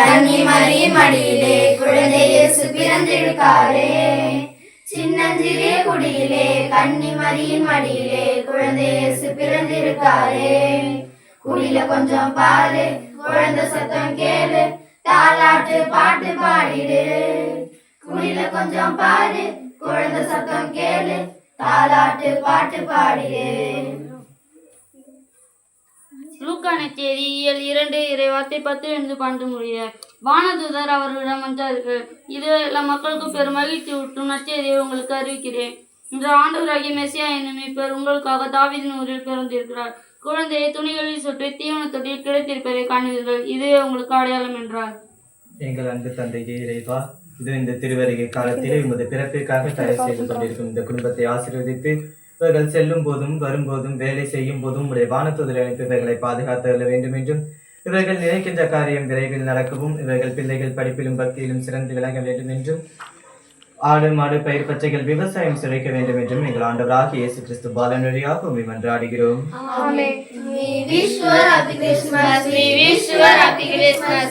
கன்னிமரி மடியிலே குழந்தை இயேசு பிறந்திருக்காரே. சின்னஞ்சிறிய குடியிலே கன்னிமரியின் மடியிலே குழந்தை இயேசு பிறந்திருக்காரே. குடியில கொஞ்சம் பாரு, குழந்தை சத்தம் கேளு, தாலாட்டு பாட்டு பாடிடு. குடியில கொஞ்சம் பாரு, குழந்தை சத்தம் கேளு, தாலாட்டு பாட்டு பாடிடு. லூக்கா நற்செய்தி இயல் 2 இறைவார்த்தை 10 என்று 12 முடிய. வானதூதர் அவர்களிடம் வந்தார்கள், இது எல்லா மக்களுக்கும் பெரும் மகிழ்ச்சி ஊட்டும் நற்செய்தியை உங்களுக்கு அறிவிக்கிறேன். இன்று ஆண்டவராகிய மெசியா என்னும் மீட்பர் உங்களுக்காக தாவீதின் ஊரில் பிறந்திருக்கிறார். குழந்தையை துணிகளில் சுற்றி தீவன தொட்டியில் கிடைத்திருப்பதை காணுவீர்கள், இதுவே உங்களுக்கு அடையாளம் என்றார். எங்கள் அன்பு தந்தையே இறைவா, இது இந்த திருவருகை காலத்திலே உமது பிறப்பிற்காக தயார் செய்து கொண்டிருக்கும் இந்த குடும்பத்தை ஆசீர்வதித்து இவர்கள் செல்லும் போதும் வரும்போதும் வேலை செய்யும் போதும் உடைய வானதூதர் அனுப்பி இவர்களை பாதுகாத்து கொள்ள வேண்டும் என்றும், இவர்கள் நினைக்கின்ற காரியம் விரைவில் நடக்கவும், இவர்கள் பிள்ளைகள் படிப்பிலும் பக்தியிலும் சிறந்து விளங்க வேண்டும் என்றும், ஆடு மாடு பயிர் பச்சைகள் விவசாயம் சிறைக்க வேண்டும் என்றும் எங்கள் ஆண்டவராகிய இயேசு கிறிஸ்து பாலன் வழியாக உம்மை மன்றாடுகிறோம். We wish you a happy Christmas. We wish you a happy Christmas.